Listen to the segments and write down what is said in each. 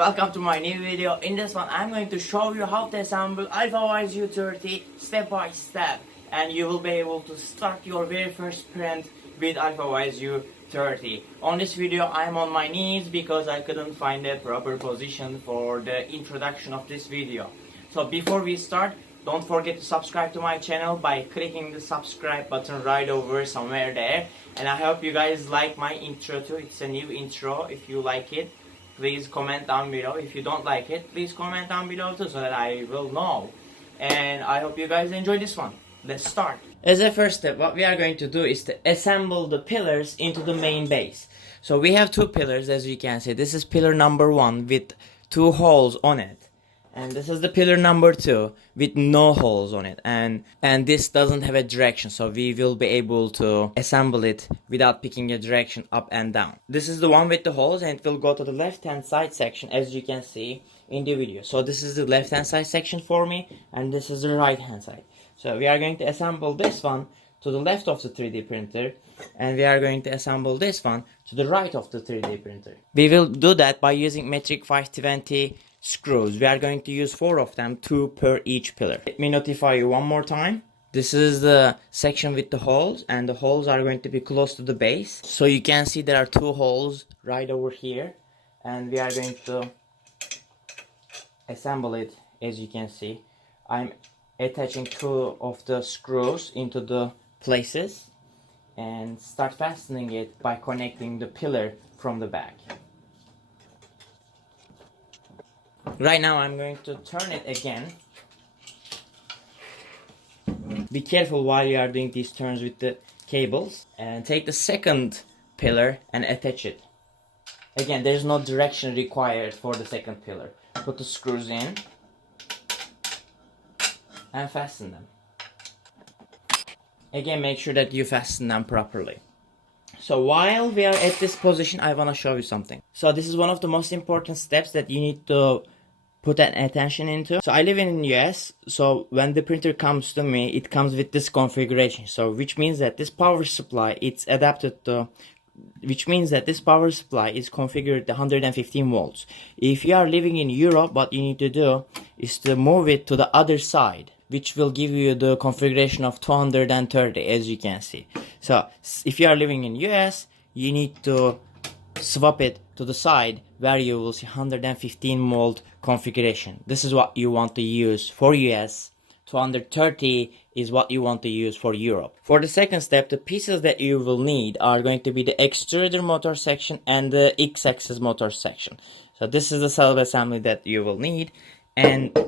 welcome to my new video. In this one I'm going to show you how to assemble Alfawise U30 step by step, and you will be able to start your very first print with Alfawise U30. On this video I'm on my knees because I couldn't find a proper position for the introduction of this video. So before we start, don't forget to subscribe to my channel by clicking the subscribe button right over somewhere there. And I hope you guys like my intro too. It's a new intro. If you like it, please comment down below. If you don't like it, please comment down below too, so that I will know. And I hope you guys enjoy this one. Let's start. As a first step, what we are going to do is to assemble the pillars into the main base. So we have two pillars, as you can see. This is pillar number 1 with 2 holes on it. And this is the pillar number 2 with no holes on it, and this doesn't have a direction, so we will be able to assemble it without picking a direction up and down. This is the one with the holes, and it will go to the left hand side section, as you can see in the video. So this is the left hand side section for me, and this is the right hand side. So we are going to assemble this one to the left of the 3D printer, and we are going to assemble this one to the right of the 3D printer. We will do that by using metric 520 screws. We are going to use 4 of them, 2 per each pillar. Let me notify you one more time. This is the section with the holes, and the holes are going to be close to the base. So you can see there are 2 holes right over here, and we are going to assemble it. As you can see, I'm attaching 2 of the screws into the places and start fastening it by connecting the pillar from the back. Right now I'm going to turn it again. Be careful while you are doing these turns with the cables, and take the second pillar and attach it. Again, there's no direction required for the second pillar. Put the screws in and fasten them. Again, make sure that you fasten them properly. So while we are at this position, I want to show you something. So this is one of the most important steps that you need to put an attention into. So I live in the US, so when the printer comes to me, it comes with this configuration. So which means that this power supply, it's adapted to, which means that this power supply is configured to 115 volts. If you are living in Europe, what you need to do is to move it to the other side, which will give you the configuration of 230, as you can see. So if you are living in US, you need to swap it to the side where you will see 115 volt configuration. This is what you want to use for US. 230 is what you want to use for Europe. For the second step, the pieces that you will need are going to be the extruder motor section and the ZAxis motor section. So this is the sub-assembly that you will need, and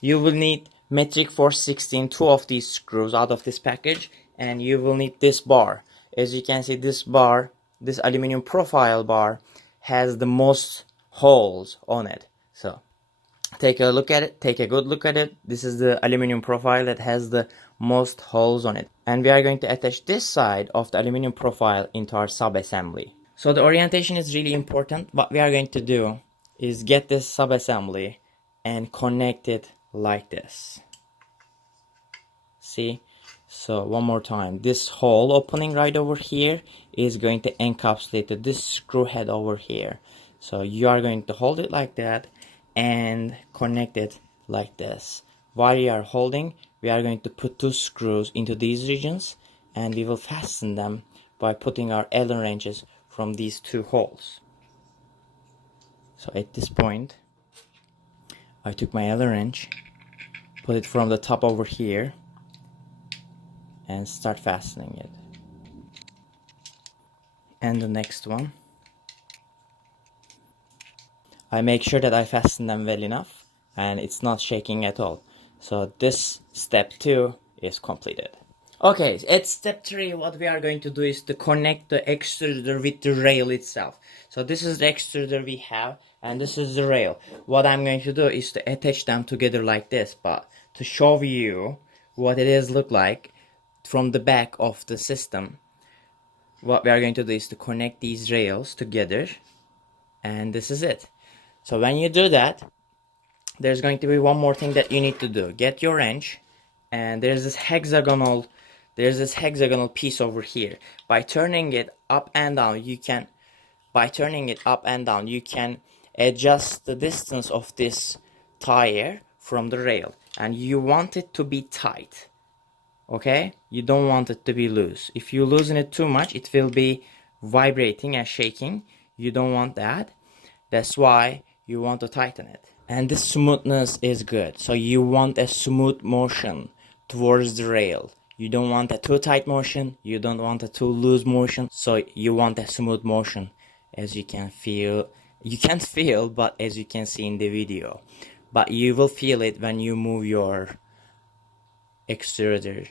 you will need metric 416, 2 of these screws out of this package, and you will need this bar. As you can see, this bar, this aluminum profile bar, has the most holes on it. So take a look at it, take a good look at it. This is the aluminum profile that has the most holes on it, and we are going to attach this side of the aluminum profile into our sub-assembly. So the orientation is really important. What we are going to do is get this sub-assembly and connect it like this. See? So one more time, this hole opening right over here is going to encapsulate this screw head over here. So you are going to hold it like that and connect it like this. While you are holding, we are going to put 2 screws into these regions, and we will fasten them by putting our Allen wrenches from these 2 holes. So at this point, I took my Allen wrench, put it from the top over here, and start fastening it. And the next one, I make sure that I fasten them well enough and it's not shaking at all. So this step 2 is completed. Okay, at step 3, what we are going to do is to connect the extruder with the rail itself. So this is the extruder we have, and this is the rail. What I'm going to do is to attach them together like this, but to show you what it is look like from the back of the system, what we are going to do is to connect these rails together, and this is it. So when you do that, there's going to be one more thing that you need to do. Get your wrench, and there's this hexagonal piece over here. By turning it up and down, you can adjust the distance of this tire from the rail, and you want it to be tight. Okay, you don't want it to be loose. If you loosen it too much, it will be vibrating and shaking. You don't want that. That's why you want to tighten it. And the smoothness is good. So you want a smooth motion towards the rail. You don't want a too tight motion. You don't want a too loose motion. So you want a smooth motion, as you can feel. You can't feel, but as you can see in the video. But you will feel it when you move your extruder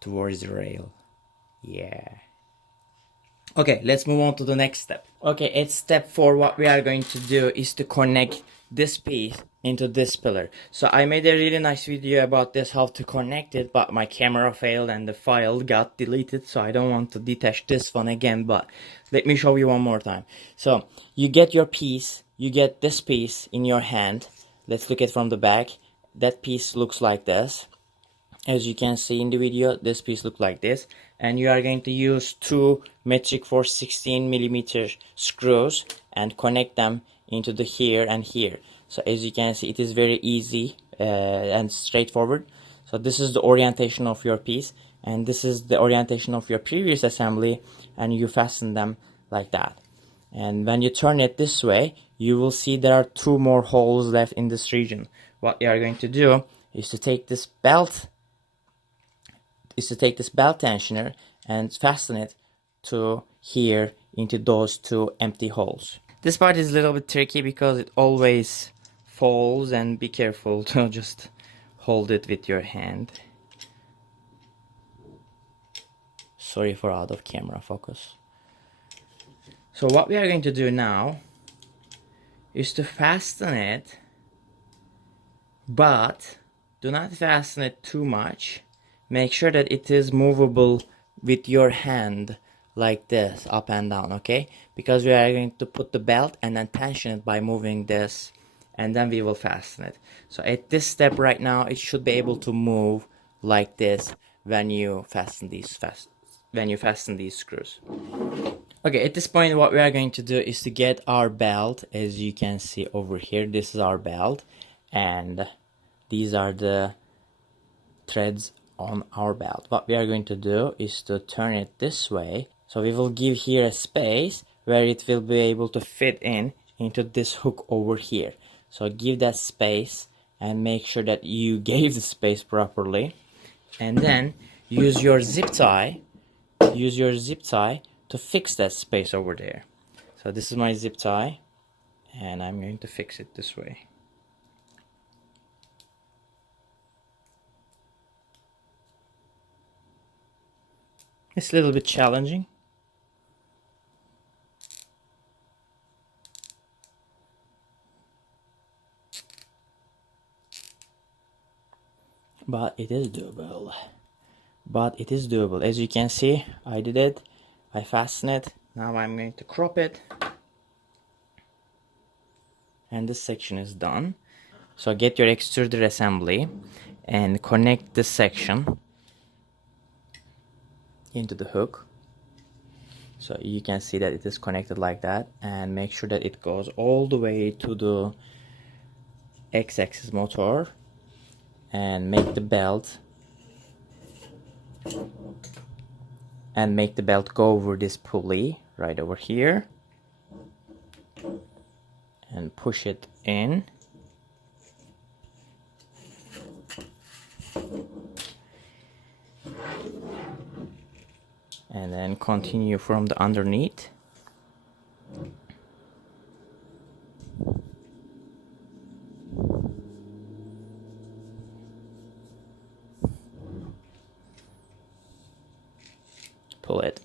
towards the rail. Yeah. Okay, let's move on to the next step. Okay, at step 4, what we are going to do is to connect this piece into this pillar. So I made a really nice video about this, how to connect it, but my camera failed and the file got deleted, so I don't want to detach this one again, but let me show you one more time. So you get your piece, you get this piece in your hand. Let's look at it from the back. That piece looks like this. As you can see in the video, this piece looks like this, and you are going to use 2 metric force 16mm screws and connect them into the here and here. So as you can see, it is very easy and straightforward. So this is the orientation of your piece, and this is the orientation of your previous assembly, and you fasten them like that. And when you turn it this way, you will see there are 2 more holes left in this region. What you are going to do is to take this belt tensioner and fasten it to here into those 2 empty holes. This part is a little bit tricky because it always falls, and be careful to just hold it with your hand. Sorry for out of camera focus. So what we are going to do now is to fasten it, but do not fasten it too much. Make sure that it is movable with your hand like this, up and down, okay? Because we are going to put the belt and then tension it by moving this, and then we will fasten it. So at this step right now, it should be able to move like this when you fasten these screws. Okay, at this point what we are going to do is to get our belt. As you can see over here, this is our belt, and these are the threads on our belt. What we are going to do is to turn it this way, so we will give here a space where it will be able to fit into this hook over here. So give that space and make sure that you gave the space properly, and then use your zip tie to fix that space over there. So this is my zip tie, and I'm going to fix it this way. It's a little bit challenging, but it is doable. As you can see, I did it. I fastened it. Now I'm going to crop it, and this section is done. So get your extruder assembly and connect this section into the hook. So you can see that it is connected like that, and make sure that it goes all the way to the X-axis motor, and make the belt go over this pulley right over here and push it in. And then continue from the underneath. Pull it.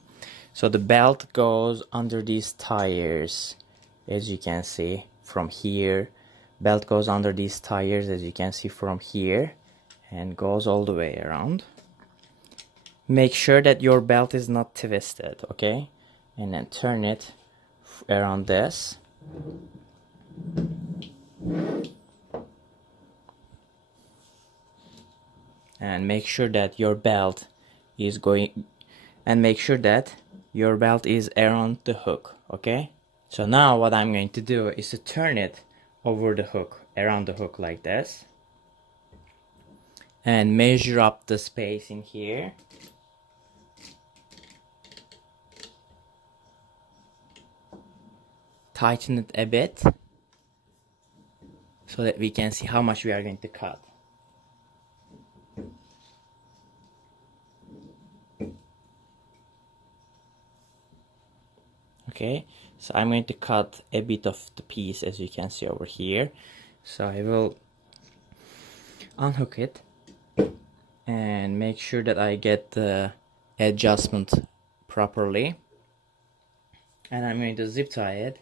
So the belt goes under these tires, as you can see from here. Belt goes under these tires, as you can see from here, and goes all the way around. Make sure that your belt is not twisted, okay? And then turn it around this. And make sure that your belt is around the hook, okay? So now what I'm going to do is to turn it over the hook, around the hook like this, and measure up the space in here. Tighten it a bit so that we can see how much we are going to cut. Okay, so I'm going to cut a bit of the piece, as you can see over here. So I will unhook it and make sure that I get the adjustment properly, and I'm going to zip tie it.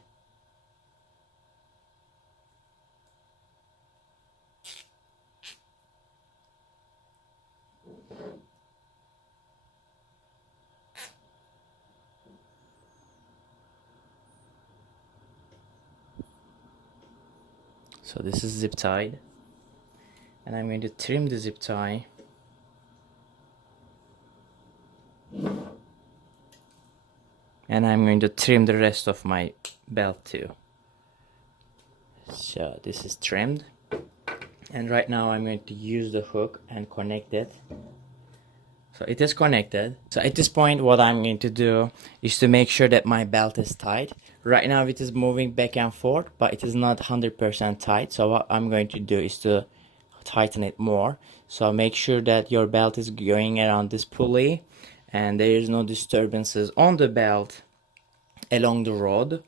So this is zip tied, and I'm going to trim the zip tie. And I'm going to trim the rest of my belt too. So this is trimmed, and right now I'm going to use the hook and connect it. So it is connected. So at this point what I'm going to do is to make sure that my belt is tight. Right now it is moving back and forth, but it is not 100% tight. So what I'm going to do is to tighten it more. So make sure that your belt is going around this pulley and there is no disturbances on the belt along the rod.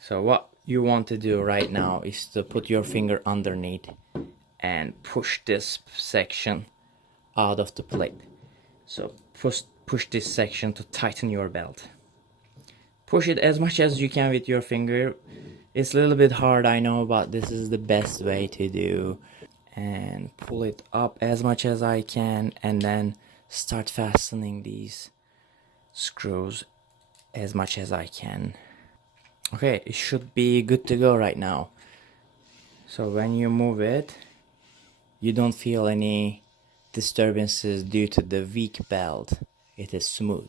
So what you want to do right now is to put your finger underneath and push this section out of the plate. So push this section to tighten your belt. Push it as much as you can with your finger. It's a little bit hard, I know, but this is the best way to do. And pull it up as much as I can, and then start fastening these screws as much as I can. Okay, it should be good to go right now. So when you move it, you don't feel any disturbances due to the weak belt. It is smooth.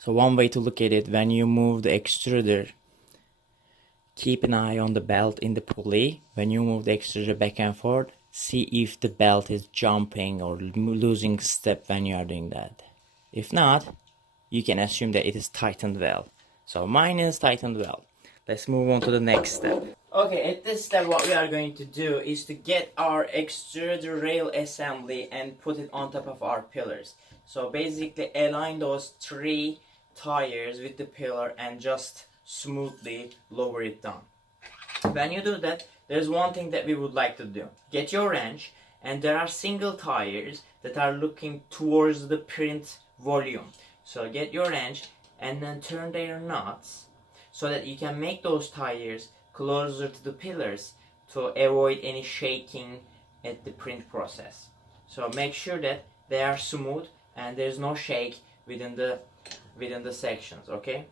So one way to look at it, when you move the extruder, keep an eye on the belt in the pulley. When you move the extruder back and forth, see if the belt is jumping or losing step when you are doing that. If not, you can assume that it is tightened well. So mine is tightened well. Let's move on to the next step. Okay, at this step what we are going to do is to get our extruder rail assembly and put it on top of our pillars. So basically align those 3 tires with the pillar and just smoothly lower it down. When you do that, there's one thing that we would like to do. Get your wrench, and there are single tires that are looking towards the print volume. So get your wrench and then turn their nuts so that you can make those tires closer to the pillars to avoid any shaking at the print process. So make sure that they are smooth and there's no shake within the sections, okay?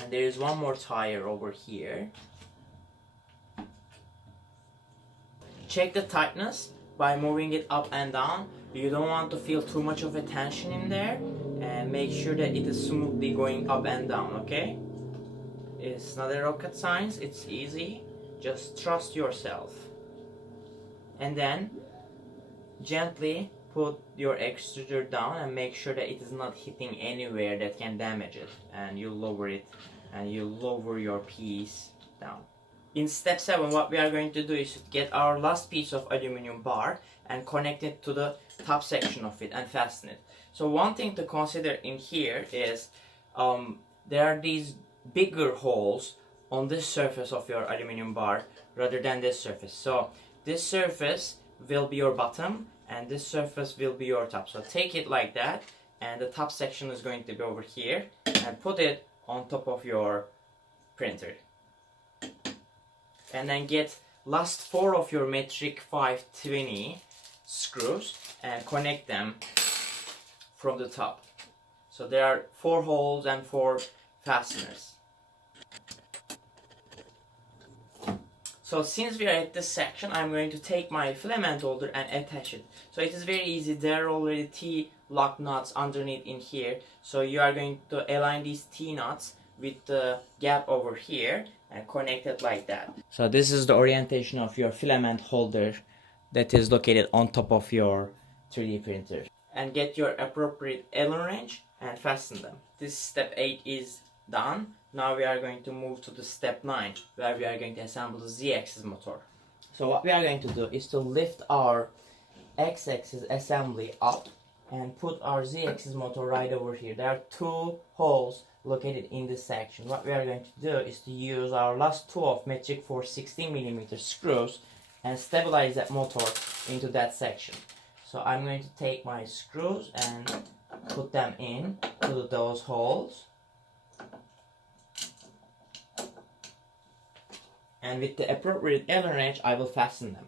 And there is one more tire over here. Check the tightness by moving it up and down. You don't want to feel too much of a tension in there, and make sure that it is smoothly going up and down, okay? It's not a rocket science, it's easy. Just trust yourself. And then gently put your extruder down and make sure that it is not hitting anywhere that can damage it, and you lower it and you lower your piece down. In step 7, what we are going to do is to get our last piece of aluminum bar and connect it to the top section of it and fasten it. So one thing to consider in here is there are these bigger holes on this surface of your aluminum bar rather than this surface. So this surface will be your bottom and this surface will be your top. So take it like that, and the top section is going to be over here, and put it on top of your printer. And then get last 4 of your metric 520 screws and connect them from the top. So there are 4 holes and 4 fasteners. So since we are at this section, I'm going to take my filament holder and attach it. So it is very easy. There are already T-lock nuts underneath in here. So you are going to align these T-nuts with the gap over here and connect it like that. So this is the orientation of your filament holder that is located on top of your 3D printer. And get your appropriate Allen wrench and fasten them. This step 8 is done. Now we are going to move to the step 9, where we are going to assemble the ZAxis motor. So what we are going to do is to lift our X-axis assembly up and put our ZAxis motor right over here. There are 2 holes located in this section. What we are going to do is to use our last 2 of metric force 16mm screws and stabilize that motor into that section. So I'm going to take my screws and put them in to those holes. And with the appropriate Allen wrench, I will fasten them.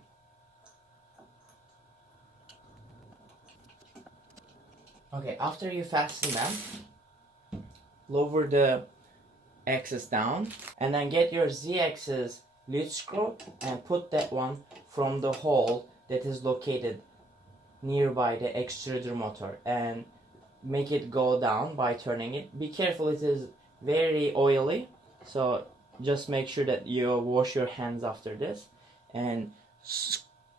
Okay, after you fasten them, lower the axis down and then get your Z-axis lead screw and put that one from the hole that is located nearby the extruder motor and make it go down by turning it. Be careful, it is very oily, so just make sure that you wash your hands after this and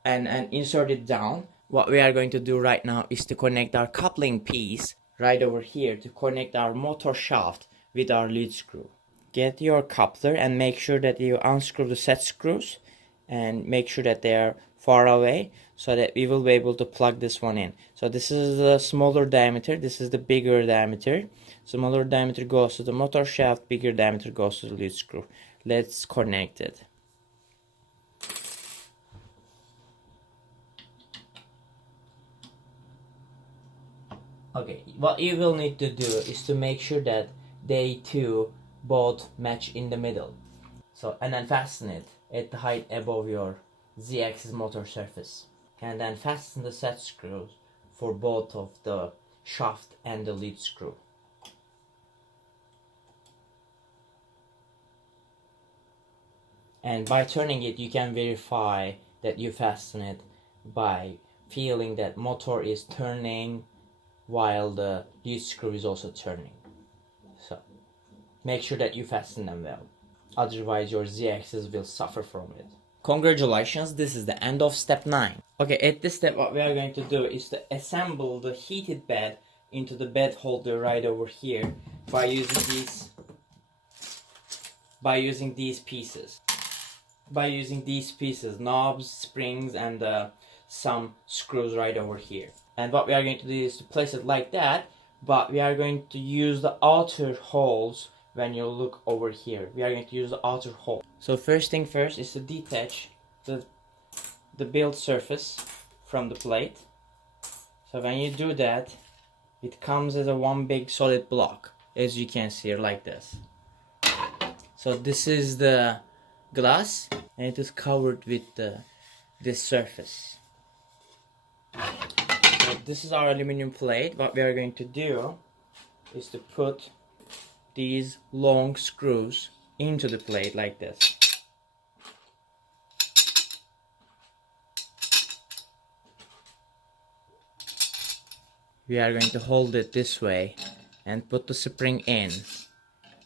insert it down. What we are going to do right now is to connect our coupling piece right over here to connect our motor shaft with our lead screw. Get your coupler and make sure that you unscrew the set screws and make sure that they are far away so that we will be able to plug this one in. So this is the smaller diameter, this is the bigger diameter. Smaller diameter goes to the motor shaft, bigger diameter goes to the lead screw. Let's connect it. Okay, what you will need to do is to make sure that they two both match in the middle. So, and then fasten it at the height above your Z-axis motor surface. And then fasten the set screws for both of the shaft and the lead screw. And by turning it, you can verify that you fasten it by feeling that motor is turning while the lead screw is also turning. So make sure that you fasten them well, otherwise your Z-axis will suffer from it. Congratulations, this is the end of step 9. Okay, at this step what we are going to do is to assemble the heated bed into the bed holder right over here by using these pieces. Knobs, springs, and some screws right over here. And what we are going to do is to place it like that, but we are going to use the outer holes. When you look over here, we are going to use the outer hole. So first thing first is to detach the build surface from the plate. So when you do that, it comes as a one big solid block, as you can see here, like this. So this is the glass, and it is covered with this surface. So this is our aluminum plate. What we are going to do is to put these long screws into the plate like this. We are going to hold it this way and put the spring in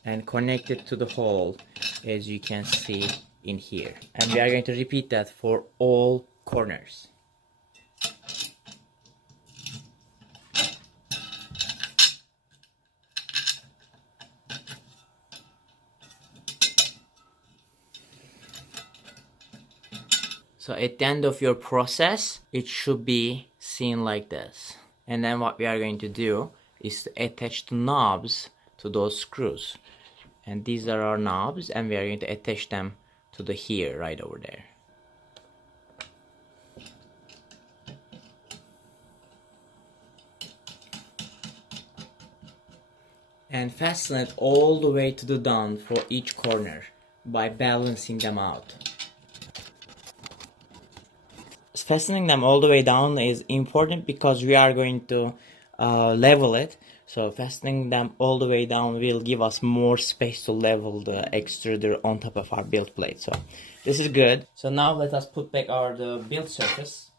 and connect it to the hole, as you can see in here. And we are going to repeat that for all corners. So at the end of your process, it should be seen like this. And then what we are going to do is to attach the knobs to those screws. And these are our knobs, and we are going to attach them to the here right over there. And fasten it all the way to the down for each corner by balancing them out. Fastening them all the way down is important because we are going to level it. So fastening them all the way down will give us more space to level the extruder on top of our build plate. So this is good. So now let us put back the build surface.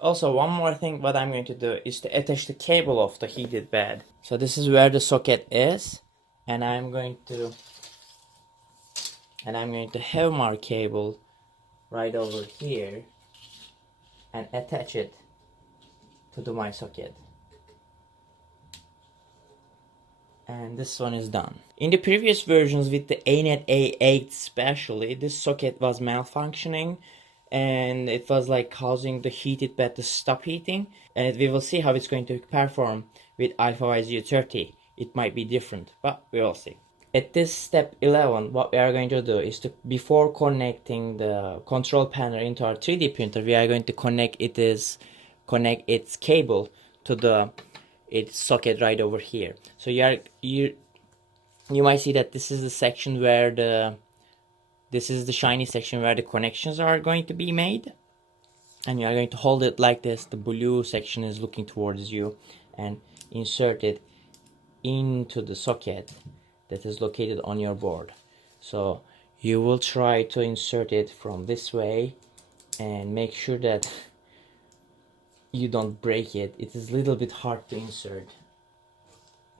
Also, one more thing what I'm going to do is to attach the cable of the heated bed. So this is where the socket is, and I'm going to have my cable right over here and attach it to my socket. And this one is done. In the previous versions with the ANET A8 especially, this socket was malfunctioning and it was like causing the heated bed to stop heating, and we will see how it's going to perform with Alfawise U30. It might be different, but we will see. At this step 11, what we are going to do is to, before connecting the control panel into our 3D printer, we are going to connect its cable to its socket right over here. So you might see that this is the section where this is the shiny section where the connections are going to be made, and you are going to hold it like this. The blue section is looking towards you, and insert it into the socket that is located on your board. So you will try to insert it from this way and make sure that you don't break it. It is a little bit hard to insert.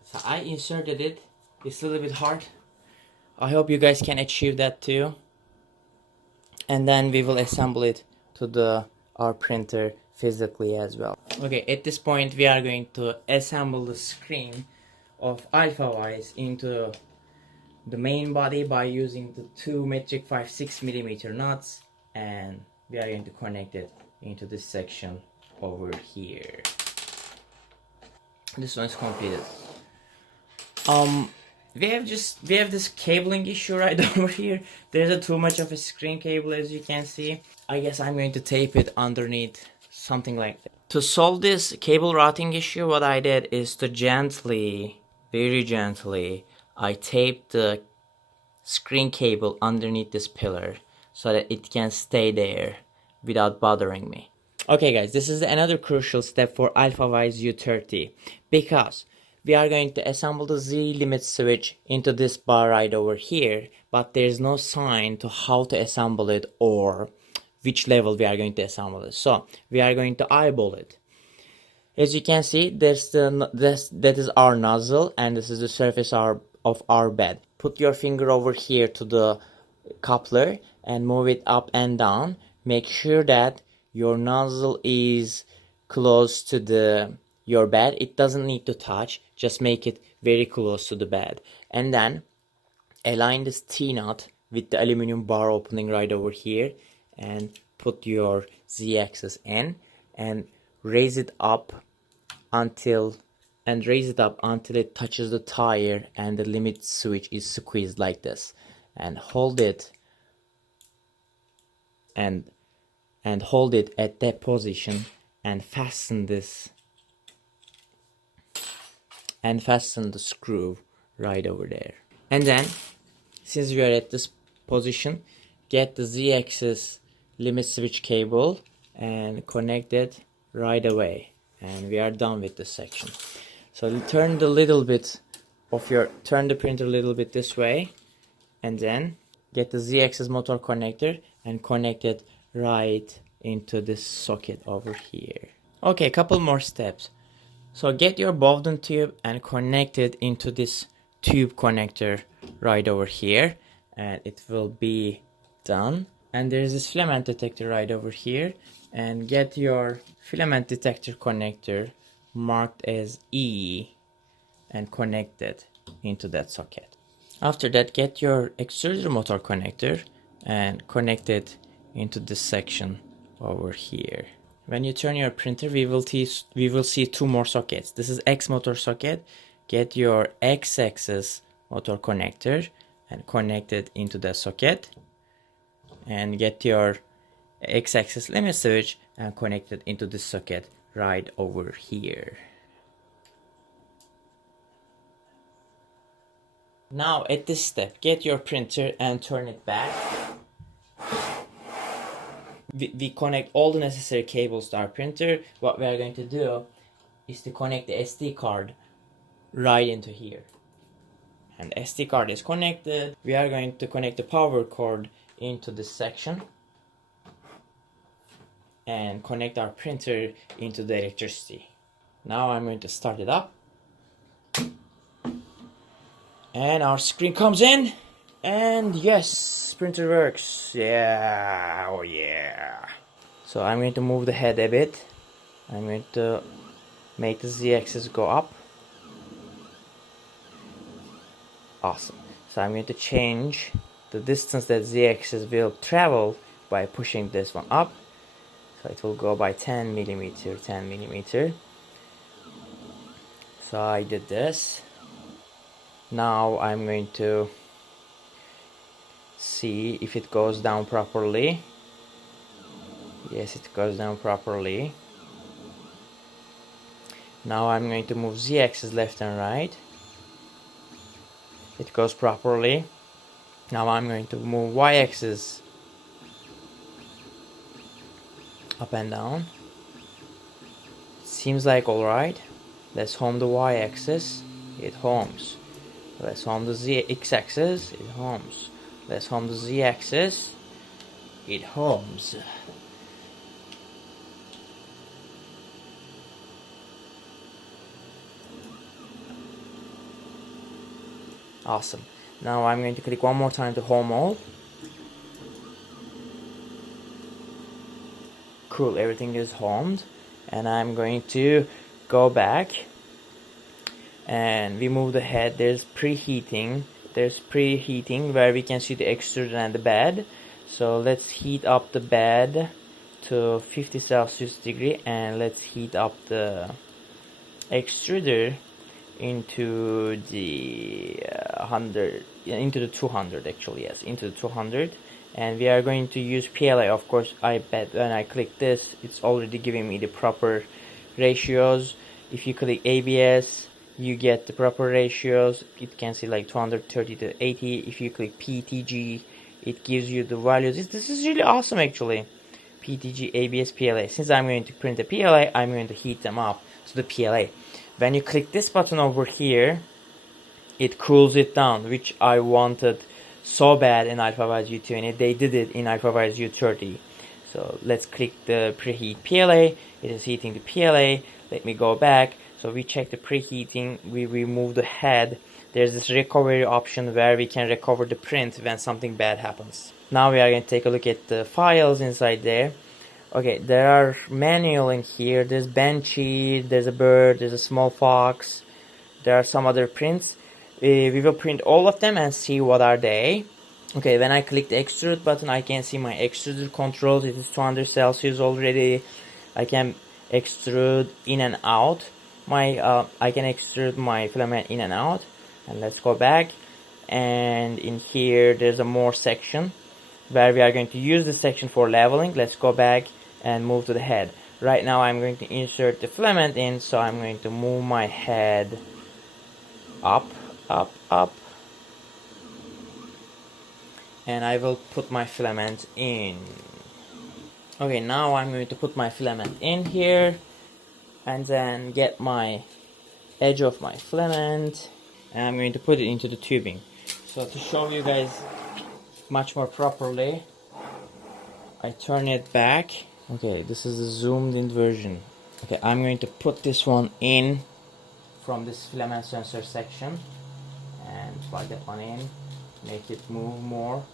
So I inserted it. It's a little bit hard. I hope you guys can achieve that too. And then we will assemble it to our printer physically as well. Okay, at this point we are going to assemble the screen of Alfawise into the main body by using the two metric 5 6mm nuts, and we are going to connect it into this section over here. This one is completed. We have this cabling issue right over here. There's too much of a screen cable, as you can see. I guess I'm going to tape it underneath, something like that. To solve this cable routing issue, what I did is to gently, very gently, I taped the screen cable underneath this pillar so that it can stay there without bothering me. Okay guys, this is another crucial step for Alfawise U30, because we are going to assemble the Z limit switch into this bar right over here, but there's no sign to how to assemble it or which level we are going to assemble it. So we are going to eyeball it. As you can see, that is our nozzle, and this is the surface of our bed. Put your finger over here to the coupler and move it up and down. Make sure that your nozzle is close to your bed. It doesn't need to touch, just make it very close to the bed. And then align this T-nut with the aluminum bar opening right over here, and put your Z-axis in and raise it up until it touches the tire and the limit switch is squeezed like this, and hold it and hold it at that position and fasten the screw right over there. And then, since we are at this position, get the Z-axis limit switch cable and connect it right away, and we are done with this section. So turn the printer a little bit this way, and then get the Z-axis motor connector and connect it right into this socket over here. Okay, a couple more steps. So get your Bowden tube and connect it into this tube connector right over here, and it will be done. And there is this filament detector right over here, and get your filament detector connector marked as E and connect it into that socket. After that, get your extruder motor connector and connect it into this section over here. When you turn your printer, we will see two more sockets. This is X motor socket. Get your X-axis motor connector and connect it into the socket, and get your X-axis limit switch and connect it into this socket right over here. Now at this step, get your printer and turn it back. we connect all the necessary cables to our printer. What we are going to do is to connect the SD card right into here. And the SD card is connected. We are going to connect the power cord into this section and connect our printer into the electricity. Now I'm going to start it up. And our screen comes in. And yes, printer works. Yeah, oh yeah. So I'm going to move the head a bit. I'm going to make the Z-axis go up. Awesome. So I'm going to change the distance that Z-axis will travel by pushing this one up. So it will go by 10 millimeter, 10 millimeter. So I did this. Now I'm going to see if it goes down properly. Yes, it goes down properly. Now I'm going to move Z-axis left and right. It goes properly. Now I'm going to move Y-axis up and down. Seems like alright. Let's home the Y-axis. It homes. Let's home the X-axis. It homes. Let's home the Z-axis. It homes. Awesome. Now I'm going to click one more time to home all. Cool, everything is homed. And I'm going to go back. And we move the head. There's preheating. There's preheating where we can see the extruder and the bed. So let's heat up the bed to 50 Celsius degree. And let's heat up the extruder into the 100, into the 200 actually, yes, into the 200. And we are going to use PLA, of course. I bet when I click this, it's already giving me the proper ratios. If you click ABS, you get the proper ratios. It can see like 230 to 80. If you click PTG, it gives you the values. This is really awesome actually. PTG, ABS, PLA. Since I'm going to print a PLA, I'm going to heat them up to the PLA. When you click this button over here, it cools it down, which I wanted so bad in Alfawise U20. They did it in Alfawise U30. So let's click the preheat PLA. It is heating the PLA. Let me go back. So we check the preheating. We remove the head. There's this recovery option where we can recover the print when something bad happens. Now we are going to take a look at the files inside there. Okay, there are manual in here. There's Banshee, there's a bird, there's a small fox. There are some other prints. We will print all of them and see what are they. Okay, when I click the extrude button, I can see my extruder controls. It is 200 Celsius already. I can extrude in and out. I can extrude my filament in and out. And let's go back. And in here, there's a more section where we are going to use this section for leveling. Let's go back and move to the head. Right now I'm going to insert the filament in, so I'm going to move my head up, up, up. And I will put my filament in. Okay, now I'm going to put my filament in here and then get my edge of my filament and I'm going to put it into the tubing. So to show you guys much more properly, I turn it back. Okay, this is the zoomed in version. Okay, I'm going to put this one in from this filament sensor section and plug that one in, make it move more.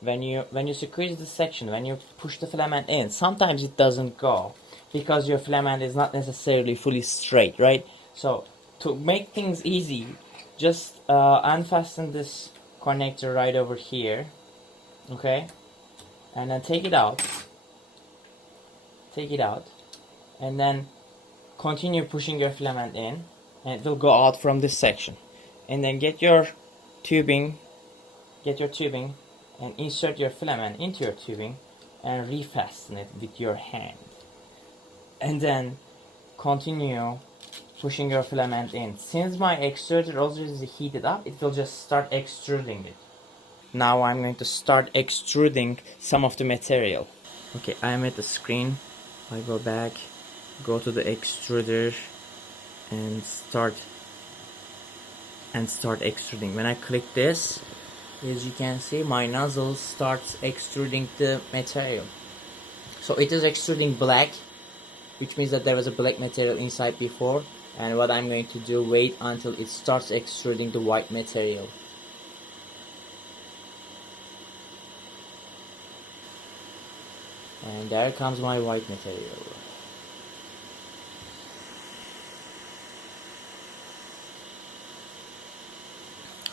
When you squeeze the section, when you push the filament in, sometimes it doesn't go because your filament is not necessarily fully straight, right? So to make things easy, just unfasten this connector right over here, okay, and then take it out, and then continue pushing your filament in, and it will go out from this section. And then get your tubing and insert your filament into your tubing and refasten it with your hand. And then continue pushing your filament in. Since my extruder also is heated up, it will just start extruding it. Now I'm going to start extruding some of the material. Okay, I am at the screen. I go back, go to the extruder and start extruding. When I click this, as you can see, my nozzle starts extruding the material. So it is extruding black, which means that there was a black material inside before, and what I'm going to do, wait until it starts extruding the white material. And there comes my white material.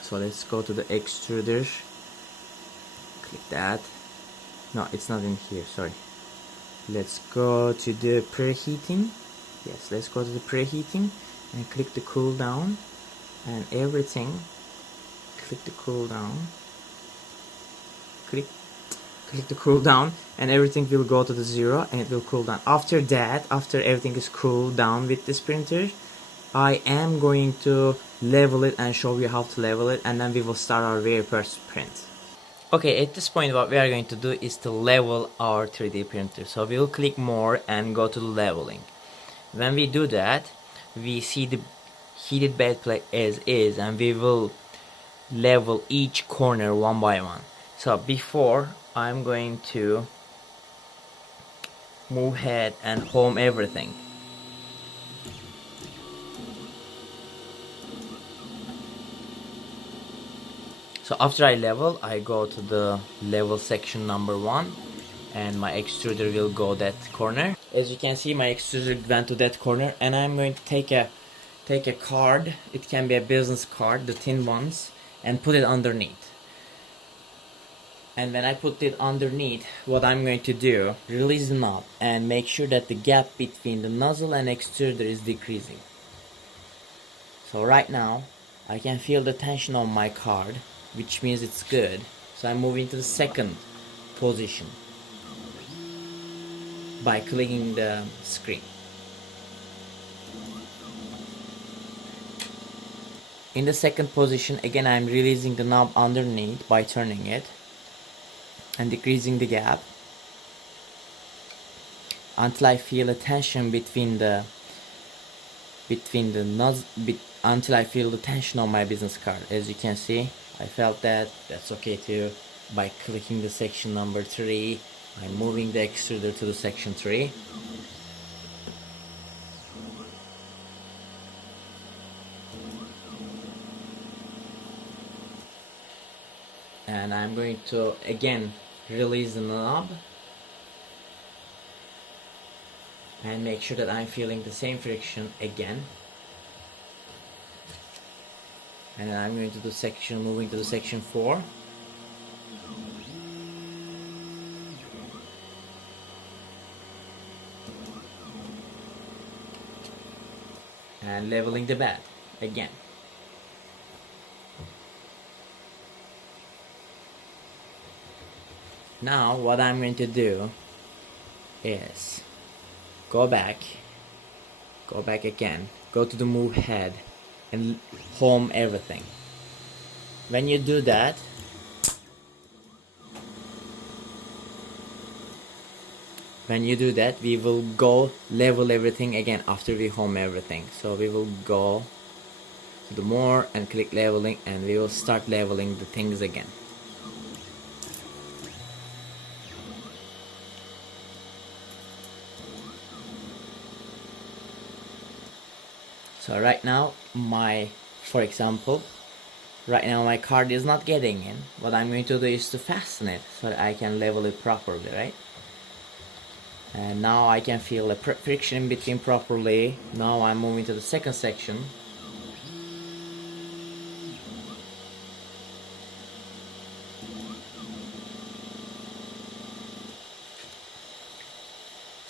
So let's go to the extruder, click that. No, it's not in here, sorry. Let's go to the preheating. Yes, let's go to the preheating and click the cool down and everything. Click the cool down. Click the cool down and everything will go to the 0 and it will cool down. After that, after everything is cooled down with this printer, I am going to level it and show you how to level it, and then we will start our very first print. Okay, at this point what we are going to do is to level our 3D printer. So we will click more and go to leveling. When we do that, we see the heated bed plate as is, and we will level each corner one by one. So before, I'm going to move head and home everything. So after I level, I go to the level section number 1 and my extruder will go that corner. As you can see, my extruder went to that corner, and I'm going to take a card. It can be a business card, the thin ones, and put it underneath. And when I put it underneath, what I'm going to do, release the knob and make sure that the gap between the nozzle and extruder is decreasing. So right now, I can feel the tension on my card, which means it's good. So I'm moving to the second position by clicking the screen. In the second position, again I'm releasing the knob underneath by turning it and decreasing the gap until I feel a tension until I feel the tension on my business card. As you can see, I felt that. That's okay too. By clicking the section number 3, I'm moving the extruder to the section 3. And I'm going to again release the knob and make sure that I'm feeling the same friction again. And then I'm going to do moving to the section 4. And leveling the bed again. Now what I'm going to do is go back again, go to the move head and home everything. When you do that, we will go level everything again after we home everything. So we will go to the more and click leveling, and we will start leveling the things again. So right now, for example, right now my card is not getting in. What I'm going to do is to fasten it so that I can level it properly, right? And now I can feel the friction in between properly. Now I'm moving to the second section.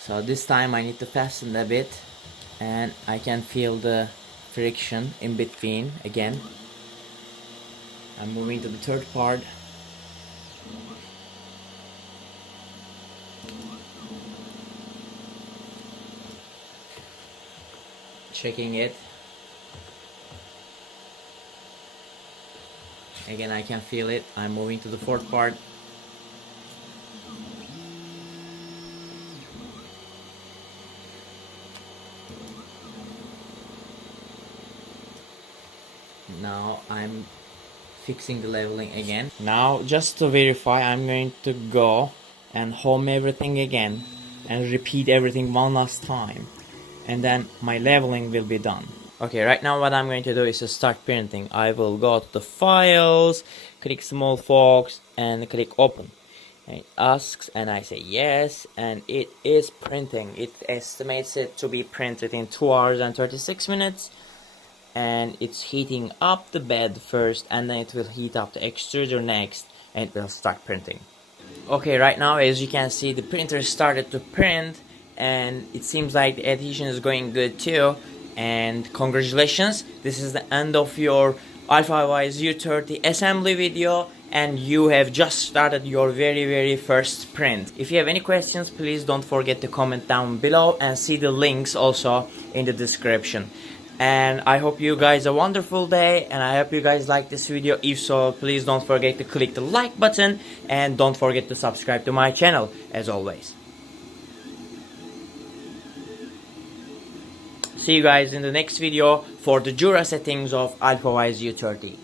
So this time I need to fasten a bit, and I can feel the friction in between again. I'm moving to the third part. Checking it. Again, I can feel it. I'm moving to the fourth part. I'm fixing the leveling again. Now just to verify, I'm going to go and home everything again and repeat everything one last time, and then my leveling will be done. Okay, right now what I'm going to do is to start printing. I will go to the files, click small box and click open. And it asks and I say yes, and it is printing. It estimates it to be printed in 2 hours and 36 minutes. And it's heating up the bed first, and then it will heat up the extruder next, and it will start printing. Okay, right now as you can see, the printer started to print, and it seems like the adhesion is going good too. And congratulations, this is the end of your Alfawise U30 assembly video, and you have just started your very first print. If you have any questions, please don't forget to comment down below, and see the links also in the description. And I hope you guys a wonderful day, and I hope you guys like this video. If so, please don't forget to click the like button, and don't forget to subscribe to my channel as always. See you guys in the next video for the Jura settings of Alfawise U30.